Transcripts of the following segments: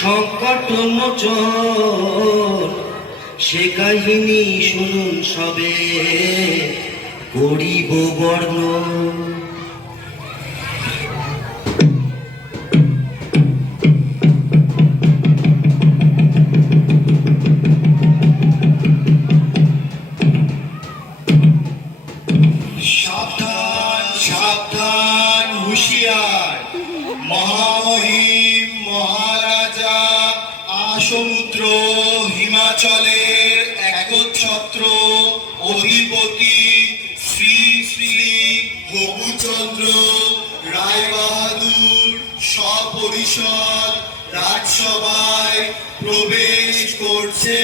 সংকট মোচন সে কাহিনী শুনুন সবে করিব বর্ণ। হিমাচলের একচ্ছত্র অধিপতি শ্রী শ্রী হবুচন্দ্র রায়বাহাদুর সপরিষদ রাজসভায় প্রবেশ করছে।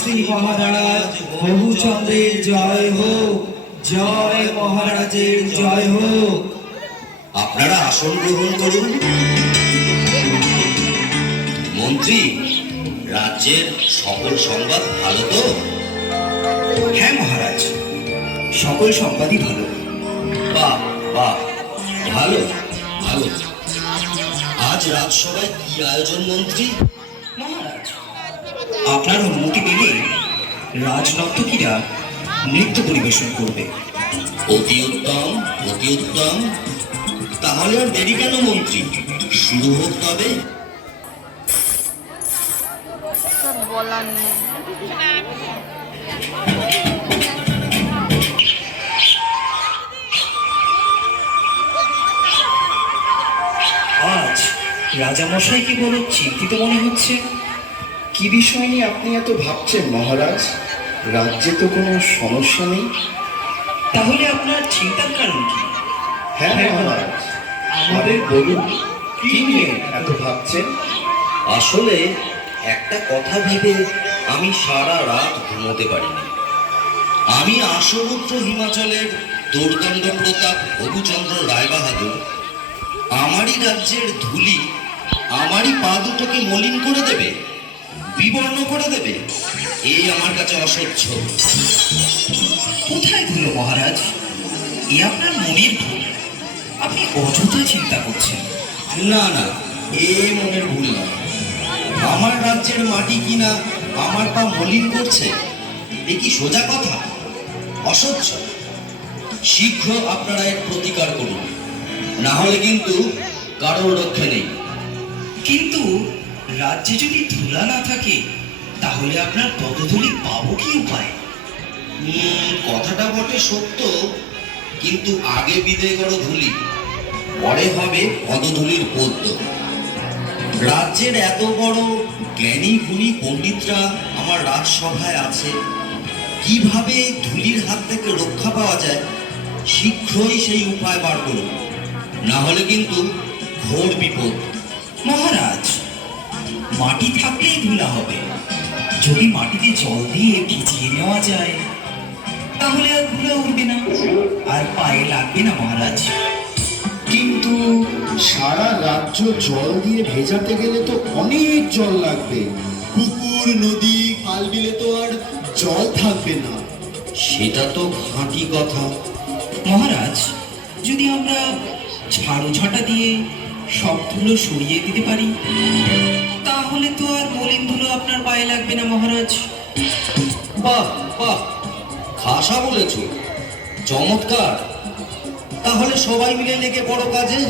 শ্রী মহারাজ বহুচন্দ্রের জয় হোক জয় মহারাজের জয় হোক আপনারা আসন গ্রহণ করুন। মন্ত্রী রাজ্যের সকল সংবাদ ভালো তো? হ্যাঁ মহারাজ সকল সংবাদই ভালো। বাহ বাহ ভালো ভালো। আজ রাজসভায় কি আয়োজন মন্ত্রী? আপনার অনুমতি পেলে রাজনর্তকীরা নৃত্য পরিবেশন করবে। অতি উত্তম অতি উত্তম। তাহলে আর দেরি কেন মন্ত্রী? শুরু হোক তবে। তোর বলার নেই আজ রাজামশাইকে বড় চিন্তিত মনে হচ্ছে? কি বিষয় নিয়ে আপনি এত ভাবছেন মহারাজ? রাজ্যে তো কোনো সমস্যা নেই। তাহলে আপনার চিন্তার কারণ কি? হ্যাঁ মহারাজ। আমাদের বলুন কি নিয়ে এত ভাবছেন? আসলে একটা কথা ভেবে আমি সারা রাত ঘুমোতে পারিনি। আমি আসমুদ্র হিমাচলের দুর্দান্ত প্রতাপ রঘুচন্দ্র রায়বাহাদুর আমারই রাজ্যের ধুলি আমারই পা দুটোকে মলিন করে দেবে। বিবর্ণ করে দেবে? এই আমার কাছে অসহ্য। কোথায় ভুল মহারাজ? এ আপনার মনের ভুল। আপনি অযথা চিন্তা করছেন। না না এ মনের ভুল না। আমার রাজ্যের মাটি কিনা আমার পা মলিন করছে এ কি সোজা কথা? অসহ্য। শীঘ্র আপনারা এর প্রতিকার করুন। না হলে কিন্তু কারোর রক্ষে নেই। কিন্তু রাজ্যে যদি ধুলা না থাকে তাহলে আপনার পদধূলি পাবো কি উপায়? কথাটা বটে সত্য কিন্তু আগে বিদায় করো ধুলি। পরে হবে পদধূলির পদ্য। রাজ্যের এত বড় জ্ঞানী গুণী পণ্ডিতরা আমার রাজসভায় আছে। কীভাবে ধুলির হাত থেকে রক্ষা পাওয়া যায় শীঘ্রই সেই উপায় বার করুন। না হলে কিন্তু ঘোর বিপদ। মহারাজ মাটি থাকলেই ধুলা হবে। যদি মাটিতে জল দিয়ে ভিজিয়ে নেওয়া যায় তাহলে আর ধুলা উঠবে না আর পায়ে লাগবে না মহারাজ। কিন্তু সারা রাজ্য জল দিয়ে ভেজাতে গেলে তো অনেক জল লাগবে। পুকুর নদী খাল বিলে তো আর জল থাকবে না। সেটা তো খাঁটি কথা। মহারাজ যদি আমরা ঝাড়ু ঝাঁটা দিয়ে সব ধুলো সরিয়ে দিতে পারি? তাহলে তো আর মলিন ধুলো আপনার পায়ে লাগবে না মহারাজ। বাহ বাহ। খাসা বলেছ। চমৎকার। তাহলে সবাই মিলে লেগে পড়ো কাজে।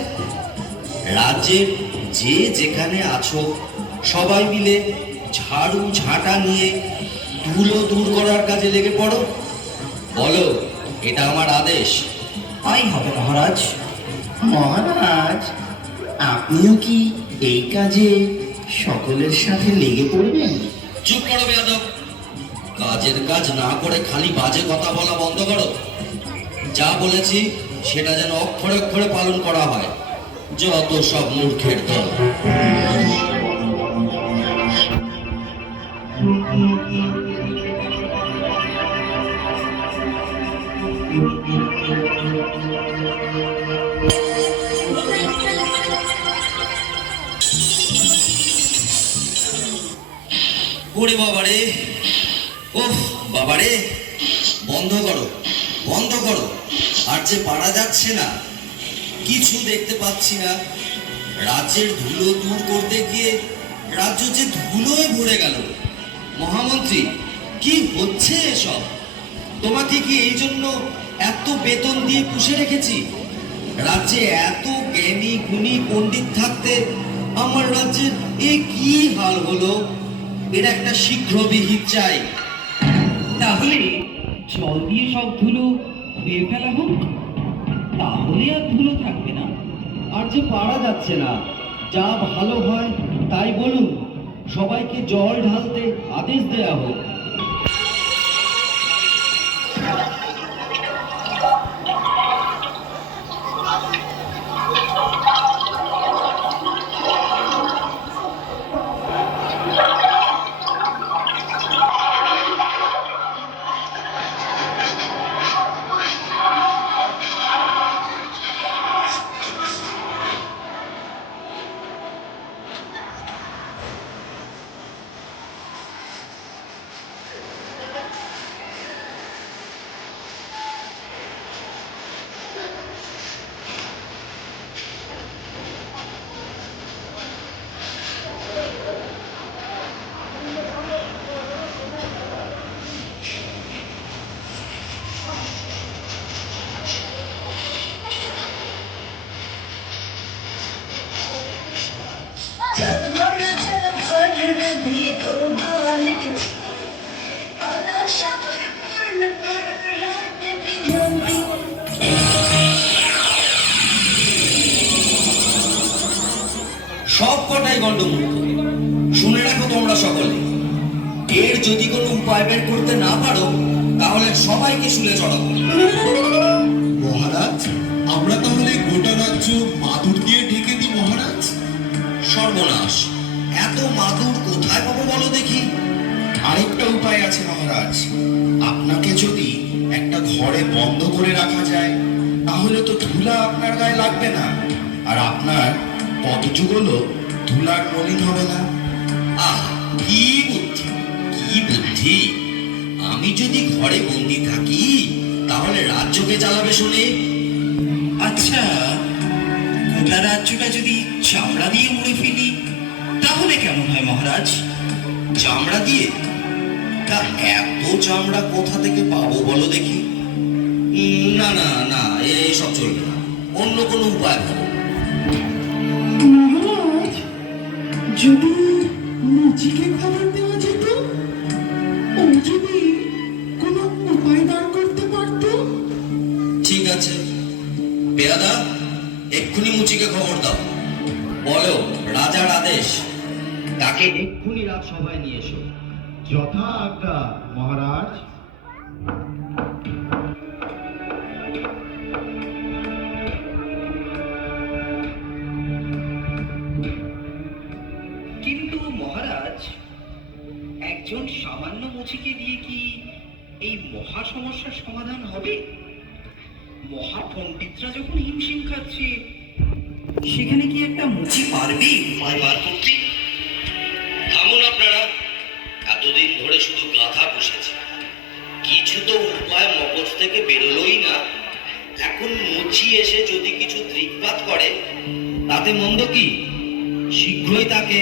রাজ্যের যে যেখানে আছো সবাই মিলে ঝাড়ু ঝাঁটা নিয়ে ধুলো দূর করার কাজে লেগে পড়ো। বলো এটা আমার আদেশ। তাই হবে মহারাজ। মহারাজ আপনিও কি এই কাজে সকলের সাথে লেগে পড়বেন? চুপ করো বেয়াদব। কাজের কাজ না করে খালি বাজে কথা বলা বন্ধ করো। যা বলেছি, সেটা যেন অক্ষরে অক্ষরে পালন করা হয়। যত সব মূর্খের দল। ওরে বাবারে। ওহ বাবারে। বন্ধ করো বন্ধ করো। আর যে পারা যাচ্ছে না, কিছু দেখতে পাচ্ছি না। রাজ্যের ধুলো দূর করতে গিয়ে রাজ্য যে ধুলোয় ভরে গেল। মহামন্ত্রী, কি হচ্ছে এসব? তোমাকে কি এই জন্য এত বেতন দিয়ে পুষে রেখেছি? রাজ্যে এত জ্ঞানী, গুণী পণ্ডিত থাকতে আমার রাজ্যের এ কি হাল হলো? এর একটা শীঘ্র বিহিত চাই। তাহলে জল দিয়ে সব ধুলো ধুয়ে ফেলা হোক। তাহলে আর ধুলো থাকবে না। আর যে পারা যাচ্ছে না যা ভালো হয় তাই বলুন সবাইকে জল ঢালতে আদেশ দেয়া হোক। সব কটাই গন্ডমূর্খ শুনে রাখো তোমরা সকলে। এর যদি কোনো উপায় বের করতে না পারো, তাহলে সবাইকে শুনে চড়াবো উপায় আছে মহারাজ। আপনাকে যদি একটা ঘরে বন্ধ করে রাখা যায় তাহলে তো ধুলা আপনার গায়ে লাগবে না। আর আপনার পদযুগলও ধুলার মলিন হবে না। আহ কি বুদ্ধি কি বুদ্ধি। আমি যদি ঘরে বন্দি থাকি তাহলে রাজ্যকে চালাবে শুনে? আচ্ছা গোটা রাজ্যটা যদি চামড়া দিয়ে মুড়ে ফেলি তাহলে কেমন হয় মহারাজ? চামড়া দিয়ে তা এত চামড়া কোথা থেকে পাবো বলো দেখি? না না না এসব চলবে না। অন্য কোনো উপায় ভাবো মহারাজ যদি মুচিকে খবর দেওয়া যেত ও যদি কোনো উপায় বার করতে পারতো? ঠিক আছে। পেয়াদা এক্ষুনি মুচিকে খবর দাও। বলো রাজার আদেশ। তাকে এক্ষুনি রাজসভায় নিয়ে এসো। যথা আজ্ঞা, মহারাজ। কিন্তু মহারাজ, একজন সামান্য মুচিকে দিয়ে কি এই মহা সমস্যার সমাধান হবে? মহা পণ্ডিতরা যখন হিমশিম খাচ্ছে, সেখানে কি একটা মুচি পারবে উপায় বার করতে? আপনারা। এতদিন ধরে শুধু গাধা বসেছে। কিছু তো উপায় মগজ থেকে বেরোলোই না। এখন মুচি এসে যদি কিছু দৃকপাত করে, তাতে মন্দ কি? শীঘ্রই তাকে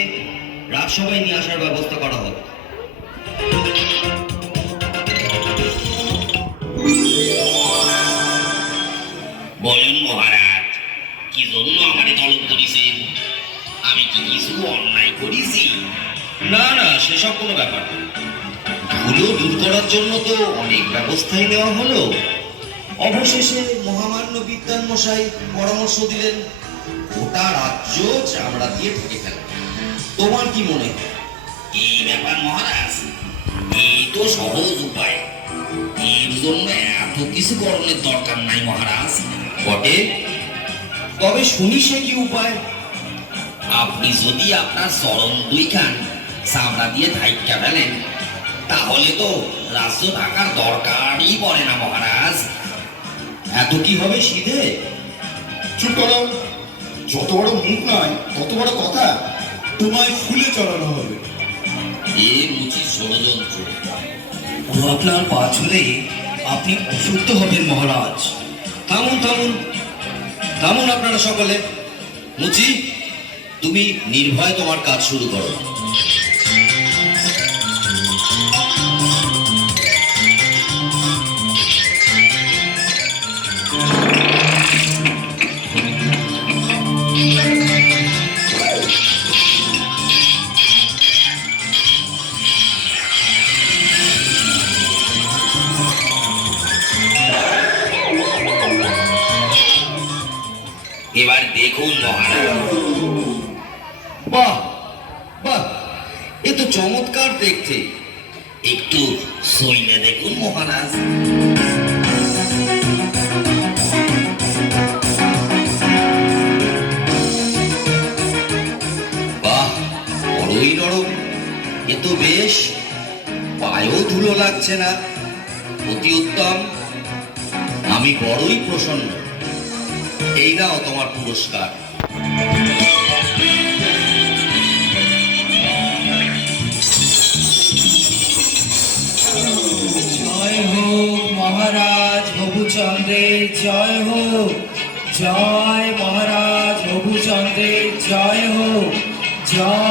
রাজসভায় নিয়ে আসার ব্যবস্থা করা হবে বলুন মহারাজ, কি জন্য আমারে তলব করেছেন? আমি কি কিছু অন্যায় করেছি? না না সেসব কোনো ব্যাপার না। ধুলো দূর করার জন্য তো অনেক ব্যবস্থাই নেওয়া হলো। অবশেষে মহামান্য বিদ্যান মশাই পরামর্শ দিলেন গোটা রাজ্য চামড়া দিয়ে ঢেকে ফেলা। তোমার কি মনে হয়? এই ব্যাপার মহারাজ? এই তো সহজ উপায়। এর জন্য এত কিছু করণের দরকার নাই মহারাজ। বটে? তবে শুনি সে কি উপায়। আপনি যদি আপনার চরণ দুইখান চামড়া দিয়ে ধাইকা ফেলেন তাহলে তো রাজ্য থাকার দরকারই পড়ে না মহারাজ। এত কি হবে সিধে? চুপ করো। যত বড় মুখ নয় তত বড় কথা। তোমায় ফুলে চড়ানো হবে। এ মুচির ষড়যন্ত্র। ও আপনার পা ছুলে আপনি অসুস্থ হবেন মহারাজ। থামুন থামুন থামুন আপনারা সকলে। মুচি তুমি নির্ভয় তোমার কাজ শুরু করো। সইলে দেখুন, মহারাজ। বাহ, বড়ই নরম। এ তো বেশ, পায়েও ধুলো লাগছে না। অতি উত্তম। আমি বড়ই প্রসন্ন। এই নাও তোমার পুরস্কার। হবুচন্দ্রের জয় হোক জয় মহারাজ হবুচন্দ্রের জয় হোক জয়